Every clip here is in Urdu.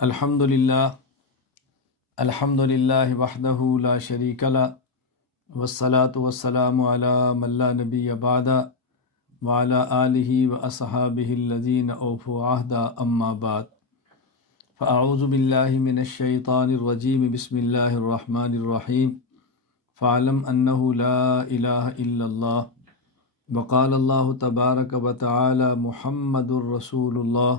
الحمد للہ وحدہ لا شریک لہ والصلاة والسلام علی من لا نبی بعد وعلی آلہ واصحابہ الذین اوفوا عہدا اما بعد فاعوذ باللہ من الشیطان الرجیم بسم اللہ الرحمن الرحیم فاعلم انہ لا الہ الا اللہ وقال اللہ تبارک وتعالی محمد الرسول اللہ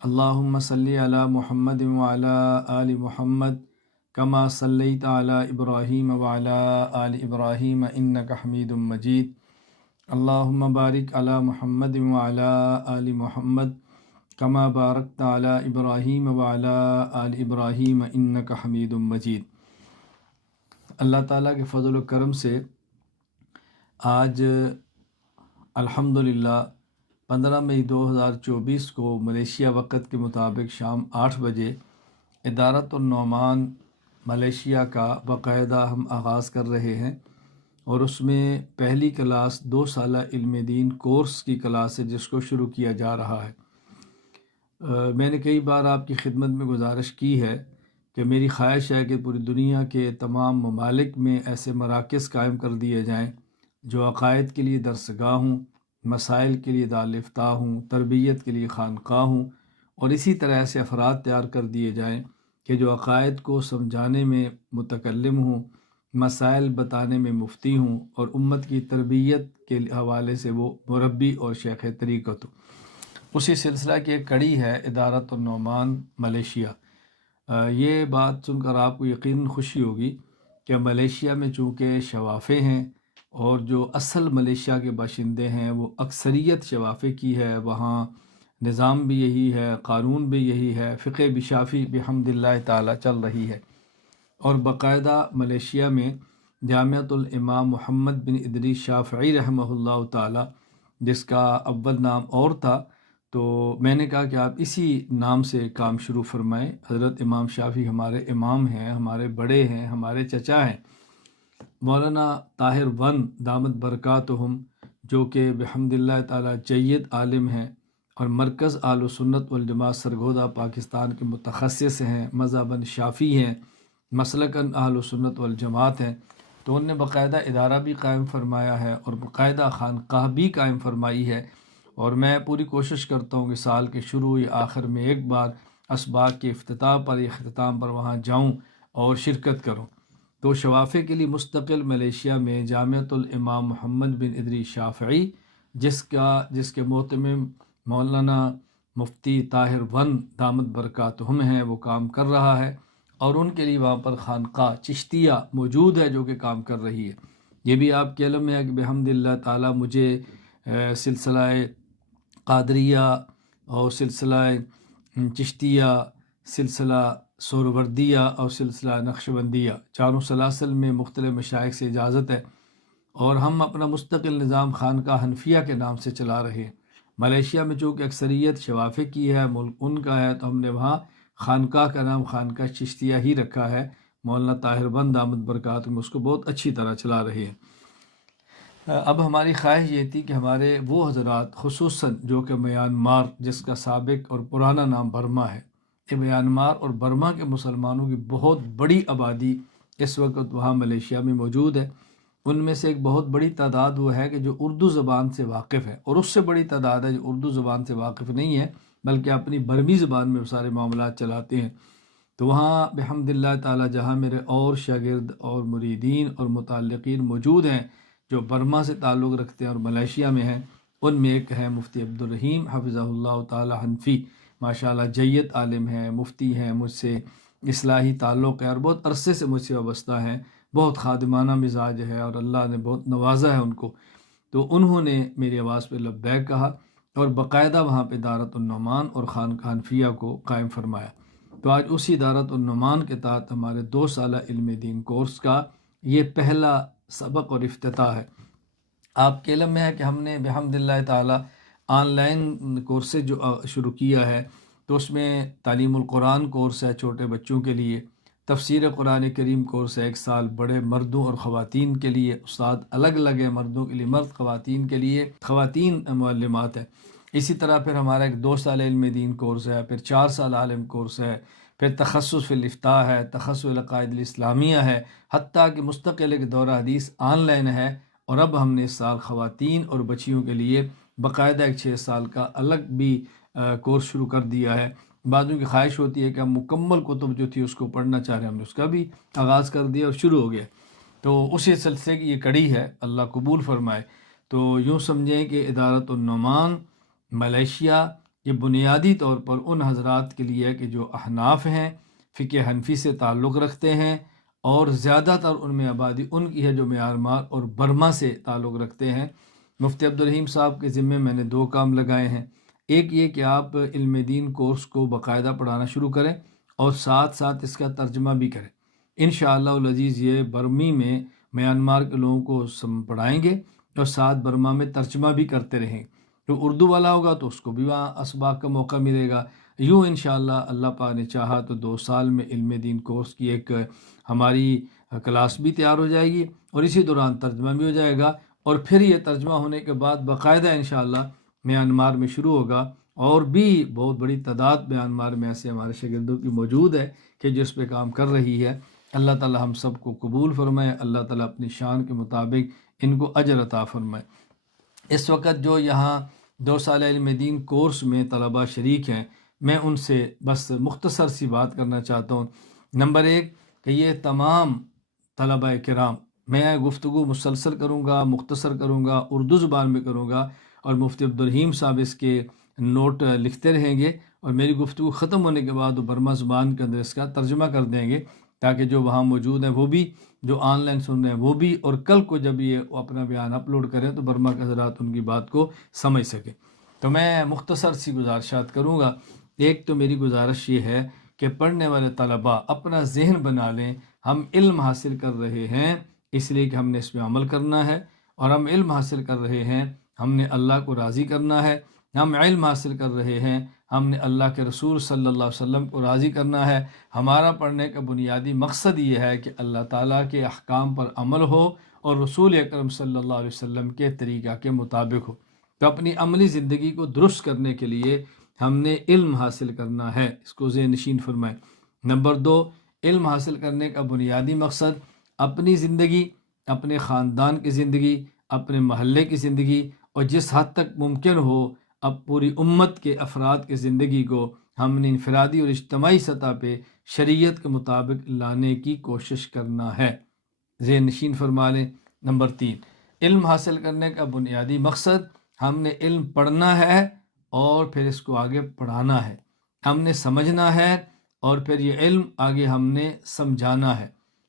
اللہم صلی علی محمد وعلی آل محمد کما صلیت علی ابراہیم وعلی آل ابراہیم انک حمید مجید اللہم بارک علی محمد وعلی آل محمد کما بارکت علی ابراہیم وعلی آل ابراہیم انک حمید مجید۔ اللہ تعالیٰ کے فضل و کرم سے آج الحمدللہ 15 مئی 2024 کو ملیشیا وقت کے مطابق شام 8 بجے ادارۃ النعمان ملیشیا کا باقاعدہ ہم آغاز کر رہے ہیں، اور اس میں پہلی کلاس 2 سالہ علم دین کورس کی کلاس ہے جس کو شروع کیا جا رہا ہے۔ میں نے کئی بار آپ کی خدمت میں گزارش کی ہے کہ میری خواہش ہے کہ پوری دنیا کے تمام ممالک میں ایسے مراکز قائم کر دیے جائیں جو عقائد کے لیے درسگاہ ہوں، مسائل کے لیے دارالفتاء ہوں، تربیت کے لیے خانقاہ ہوں، اور اسی طرح ایسے افراد تیار کر دیے جائیں کہ جو عقائد کو سمجھانے میں متکلم ہوں، مسائل بتانے میں مفتی ہوں، اور امت کی تربیت کے حوالے سے وہ مربی اور شیخ طریقت ہوں۔ اسی سلسلہ کی ایک کڑی ہے ادارۃ النعمان ملیشیا۔ یہ بات سن کر آپ کو یقیناً خوشی ہوگی کہ ملیشیا میں چونکہ شوافے ہیں اور جو اصل ملیشیا کے باشندے ہیں وہ اکثریت شوافے کی ہے، وہاں نظام بھی یہی ہے، قانون بھی یہی ہے، فقہ بھی شافی بحمد اللہ تعالی چل رہی ہے، اور باقاعدہ ملیشیا میں جامعۃ الامام محمد بن ادریس شافعی رحمہ اللہ تعالی، جس کا اول نام اور تھا، تو میں نے کہا کہ آپ اسی نام سے کام شروع فرمائیں۔ حضرت امام شافعی ہمارے امام ہیں، ہمارے بڑے ہیں، ہمارے چچا ہیں۔ مولانا طاہر ون دامت برکاتہم، جو کہ بحمد اللہ تعالی جید عالم ہیں اور مرکز اہل سنت والجماعت سرگودا پاکستان کے متخصص ہیں، مذہباً شافعی ہیں، مسلکاً اہل سنت والجماعت ہیں، تو ان نے باقاعدہ ادارہ بھی قائم فرمایا ہے اور باقاعدہ خانقاہ بھی قائم فرمائی ہے، اور میں پوری کوشش کرتا ہوں کہ سال کے شروع یا آخر میں ایک بار اسباق کے افتتاح پر یا اختتام پر وہاں جاؤں اور شرکت کروں۔ تو شوافے کے لیے مستقل ملیشیا میں جامعۃ الامام محمد بن ادریس شافعی، جس کے محتمم مولانا مفتی طاہر ون دامت برکاتہم ہیں، وہ کام کر رہا ہے، اور ان کے لیے وہاں پر خانقاہ چشتیہ موجود ہے جو کہ کام کر رہی ہے۔ یہ بھی آپ کے علم میں ہے کہ بحمد اللہ تعالی مجھے سلسلہ قادریہ اور سلسلہ چشتیہ، سلسلہ سہروردیہ اور سلسلہ نقشبندیہ، چاروں سلاسل میں مختلف مشائخ سے اجازت ہے، اور ہم اپنا مستقل نظام خانقاہ حنفیہ کے نام سے چلا رہے ہیں۔ ملیشیا میں چونکہ اکثریت شوافے کی ہے، ملک ان کا ہے، تو ہم نے وہاں خانقاہ کا نام خانقاہ چشتیہ ہی رکھا ہے۔ مولانا طاہر بند دامت برکات میں اس کو بہت اچھی طرح چلا رہے ہیں۔ اب ہماری خواہش یہ تھی کہ ہمارے وہ حضرات، خصوصاً جو کہ میانمار، جس کا سابق اور پرانا نام برما ہے، یہ میانمار اور برما کے مسلمانوں کی بہت بڑی آبادی اس وقت وہاں ملیشیا میں موجود ہے۔ ان میں سے ایک بہت بڑی تعداد وہ ہے کہ جو اردو زبان سے واقف ہے، اور اس سے بڑی تعداد ہے جو اردو زبان سے واقف نہیں ہے بلکہ اپنی برمی زبان میں وہ سارے معاملات چلاتے ہیں۔ تو وہاں بحمد اللہ تعالی جہاں میرے اور شاگرد اور مریدین اور متعلقین موجود ہیں جو برما سے تعلق رکھتے ہیں اور ملیشیا میں ہیں، ان میں ایک ہے مفتی عبدالرحیم حفظہ اللہ تعالی حنفی، ماشاءاللہ جید عالم ہیں، مفتی ہیں، مجھ سے اصلاحی تعلق ہے اور بہت عرصے سے مجھ سے وابستہ ہیں، بہت خادمانہ مزاج ہے اور اللہ نے بہت نوازا ہے ان کو۔ تو انہوں نے میری آواز پہ لبیک کہا اور باقاعدہ وہاں پہ دارۃ النعمان اور خانقاہ حنفیہ کو قائم فرمایا۔ تو آج اسی دارۃ النعمان کے تحت ہمارے 2 سالہ علم دین کورس کا یہ پہلا سبق اور افتتاح ہے۔ آپ کے علم میں ہے کہ ہم نے بحمد اللہ تعالی آن لائن کورسز جو شروع کیا ہے، تو اس میں تعلیم القرآن کورس ہے چھوٹے بچوں کے لیے، تفسیر قرآن کریم کورس ہے 1 سال بڑے مردوں اور خواتین کے لیے، استاد الگ الگ ہیں، مردوں کے لیے مرد، خواتین کے لیے خواتین معلمات ہیں، اسی طرح پھر ہمارا ایک 2 سال علم دین کورس ہے، پھر 4 سال عالم کورس ہے، پھر تخصص فی الافتاء ہے، تخصص العقائد الاسلامیہ ہے، حتیٰ کہ مستقل ایک دورہ حدیث آن لائن ہے۔ اور اب ہم نے اس سال خواتین اور بچیوں کے لیے باقاعدہ ایک 6 سال کا الگ بھی کورس شروع کر دیا ہے۔ بعضوں کی خواہش ہوتی ہے کہ ہم مکمل کتب جو تھی اس کو پڑھنا چاہ رہے ہیں، ہم نے اس کا بھی آغاز کر دیا اور شروع ہو گیا۔ تو اسی سلسلے کی یہ کڑی ہے، اللہ قبول فرمائے۔ تو یوں سمجھیں کہ ادارۃ النعمان ملیشیا یہ بنیادی طور پر ان حضرات کے لیے ہے کہ جو احناف ہیں، فقہ حنفی سے تعلق رکھتے ہیں، اور زیادہ تر ان میں آبادی ان کی ہے جو میانمار اور برما سے تعلق رکھتے ہیں۔ مفتی عبدالرحیم صاحب کے ذمے میں نے 2 کام لگائے ہیں۔ ایک یہ کہ آپ علم دین کورس کو باقاعدہ پڑھانا شروع کریں اور ساتھ ساتھ اس کا ترجمہ بھی کریں۔ انشاءاللہ العزیز یہ برمی میں میانمار کے لوگوں کو پڑھائیں گے اور ساتھ برما میں ترجمہ بھی کرتے رہیں۔ تو اردو والا ہوگا تو اس کو بھی وہاں اسباق کا موقع ملے گا۔ یوں انشاءاللہ اللہ پاک نے چاہا تو 2 سال میں علم دین کورس کی ایک ہماری کلاس بھی تیار ہو جائے گی، اور اسی دوران ترجمہ بھی ہو جائے گا، اور پھر یہ ترجمہ ہونے کے بعد باقاعدہ انشاءاللہ میانمار میں شروع ہوگا۔ اور بھی بہت بڑی تعداد میانمار میں ایسے ہمارے شاگردوں کی موجود ہے کہ جو اس پہ کام کر رہی ہے۔ اللہ تعالی ہم سب کو قبول فرمائے، اللہ تعالی اپنی شان کے مطابق ان کو اجر عطا فرمائے۔ اس وقت جو یہاں 2 سال علم دین کورس میں طلباء شریک ہیں، میں ان سے بس مختصر سی بات کرنا چاہتا ہوں۔ نمبر 1 کہ یہ تمام طلباء کرام، میں گفتگو مسلسل کروں گا، مختصر کروں گا، اردو زبان میں کروں گا، اور مفتی عبدالرحیم صاحب اس کے نوٹ لکھتے رہیں گے، اور میری گفتگو ختم ہونے کے بعد وہ برما زبان کے اندر اس کا ترجمہ کر دیں گے، تاکہ جو وہاں موجود ہیں وہ بھی، جو آن لائن سن رہے ہیں وہ بھی، اور کل کو جب یہ اپنا بیان اپلوڈ کریں تو برما کے حضرات ان کی بات کو سمجھ سکیں۔ تو میں مختصر سی گزارشات کروں گا۔ ایک تو میری گزارش یہ ہے کہ پڑھنے والے طلباء اپنا ذہن بنا لیں، ہم علم حاصل کر رہے ہیں اس لیے کہ ہم نے اس پہ عمل کرنا ہے، اور ہم علم حاصل کر رہے ہیں ہم نے اللہ کو راضی کرنا ہے، ہم علم حاصل کر رہے ہیں ہم نے اللہ کے رسول صلی اللہ علیہ وسلم کو راضی کرنا ہے۔ ہمارا پڑھنے کا بنیادی مقصد یہ ہے کہ اللہ تعالیٰ کے احکام پر عمل ہو اور رسول اکرم صلی اللہ علیہ وسلم کے طریقہ کے مطابق ہو۔ تو اپنی عملی زندگی کو درست کرنے کے لیے ہم نے علم حاصل کرنا ہے، اس کو ذہن نشین فرمائیں۔ نمبر 2، علم حاصل کرنے کا بنیادی مقصد اپنی زندگی، اپنے خاندان کی زندگی، اپنے محلے کی زندگی، اور جس حد تک ممکن ہو اب پوری امت کے افراد کی زندگی کو ہم نے انفرادی اور اجتماعی سطح پہ شریعت کے مطابق لانے کی کوشش کرنا ہے، ذہن نشین فرما لیں۔ نمبر 3، علم حاصل کرنے کا بنیادی مقصد ہم نے علم پڑھنا ہے اور پھر اس کو آگے پڑھانا ہے، ہم نے سمجھنا ہے اور پھر یہ علم آگے ہم نے سمجھانا ہے،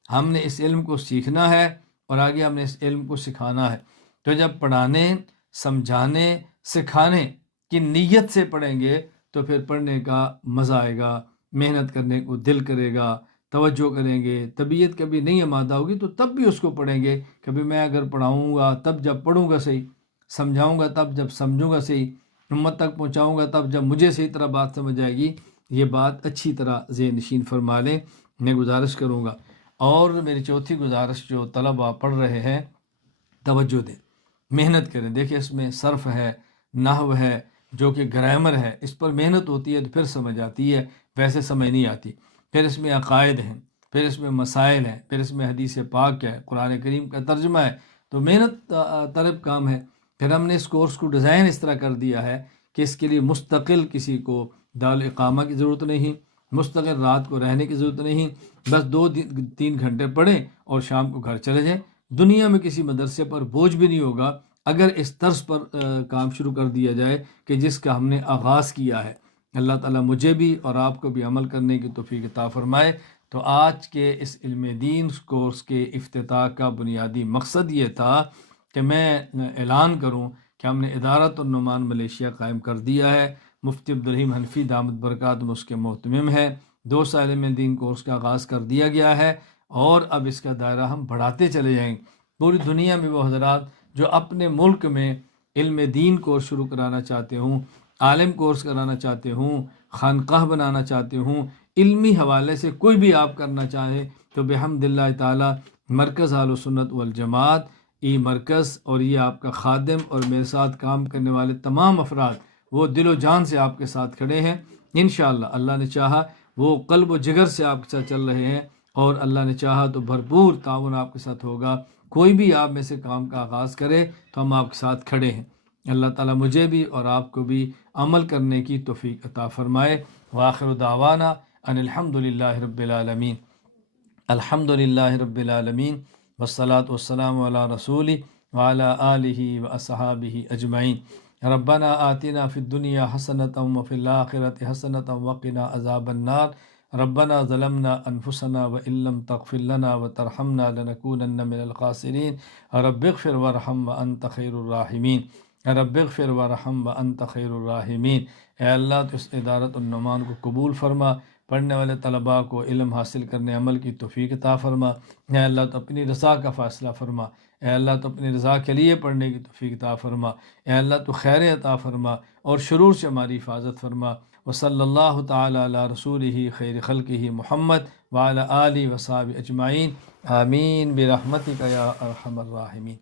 ہم نے اس علم کو سیکھنا ہے اور آگے ہم نے اس علم کو سکھانا ہے۔ تو جب پڑھانے، سمجھانے، سکھانے کی نیت سے پڑھیں گے تو پھر پڑھنے کا مزہ آئے گا، محنت کرنے کو دل کرے گا، توجہ کریں گے۔ طبیعت کبھی نہیں آمادہ ہوگی تو تب بھی اس کو پڑھیں گے، کبھی میں اگر پڑھاؤں گا تب جب پڑھوں گا صحیح، سمجھاؤں گا تب جب سمجھوں گا صحیح، امت تک پہنچاؤں گا تب جب مجھے صحیح طرح بات سمجھ آئے گی۔ یہ بات اچھی طرح ذہن نشین فرما لیں، میں گزارش کروں گا۔ اور میری چوتھی گزارش، جو طلباء پڑھ رہے ہیں توجہ دیں، محنت کریں۔ دیکھیں اس میں صرف ہے، نحو ہے، جو کہ گرامر ہے، اس پر محنت ہوتی ہے تو پھر سمجھ آتی ہے، ویسے سمجھ نہیں آتی۔ پھر اس میں عقائد ہیں، پھر اس میں مسائل ہیں، پھر اس میں حدیث پاک ہے، قرآن کریم کا ترجمہ ہے، تو محنت طلب کام ہے۔ پھر ہم نے اس کورس کو ڈیزائن اس طرح کر دیا ہے کہ اس کے لیے مستقل کسی کو دارالاقامہ کی ضرورت نہیں، مستقل رات کو رہنے کی ضرورت نہیں، بس 2-3 گھنٹے پڑھیں اور شام کو گھر چلے جائیں۔ دنیا میں کسی مدرسے پر بوجھ بھی نہیں ہوگا اگر اس طرز پر کام شروع کر دیا جائے کہ جس کا ہم نے آغاز کیا ہے۔ اللہ تعالیٰ مجھے بھی اور آپ کو بھی عمل کرنے کی توفیق عطا فرمائے۔ تو آج کے اس علم دین کورس کے افتتاح کا بنیادی مقصد یہ تھا کہ میں اعلان کروں کہ ہم نے ادارۃ النعمان ملیشیا قائم کر دیا ہے۔ مفتی عبدالرحیم حنفی دامت برکاتہم اس کے محتمم ہے۔ 2 سال علم دین کورس کا آغاز کر دیا گیا ہے، اور اب اس کا دائرہ ہم بڑھاتے چلے جائیں گے۔ پوری دنیا میں وہ حضرات جو اپنے ملک میں علم دین کورس شروع کرانا چاہتے ہوں، عالم کورس کرانا چاہتے ہوں، خانقاہ بنانا چاہتے ہوں، علمی حوالے سے کوئی بھی آپ کرنا چاہیں، تو بحمد اللہ تعالی مرکز اہل سنت والجماعت، مرکز اور یہ آپ کا خادم اور میرے ساتھ کام کرنے والے تمام افراد، وہ دل و جان سے آپ کے ساتھ کھڑے ہیں انشاءاللہ۔ اللہ نے چاہا وہ قلب و جگر سے آپ کے ساتھ چل رہے ہیں، اور اللہ نے چاہا تو بھرپور تعاون آپ کے ساتھ ہوگا۔ کوئی بھی آپ میں سے کام کا آغاز کرے تو ہم آپ کے ساتھ کھڑے ہیں۔ اللہ تعالیٰ مجھے بھی اور آپ کو بھی عمل کرنے کی توفیق عطا فرمائے۔ وآخر دعوانا ان الحمد للہ رب العالمین۔ الحمد للہ رب العالمین والصلاة والسلام علی رسول وعلی آلہ واصحابہ اجمعین۔ ربنا آتنا فی الدنیا حسنۃ وفی الآخرۃ حسنۃ وقنا عذاب النار۔ ربنا ظلمنا انفسنا وان لم تغفر لنا وترحمنا لنکونن من الخاسرین۔ رب اغفر وارحم وانت خیر الراحمین۔ رب اغفر وارحم وانت خیر الراحمین۔ اے اللہ تو اس ادارت النعمان کو قبول فرما، پڑھنے والے طلباء کو علم حاصل کرنے عمل کی توفیق عطا فرما۔ اے اللہ تو اپنی رضا کا فیصلہ فرما، اے اللہ تو اپنی رضا کے لیے پڑھنے کی توفیق عطا فرما۔ اے اللہ تو خیر عطا فرما اور شرور سے ہماری حفاظت فرما۔ وصلی اللہ تعالی علی رسولہ خیر خلقہ محمد وعلی آلہ وصحبہ اجمعین۔ آمین برحمتک یا ارحم الراحمین۔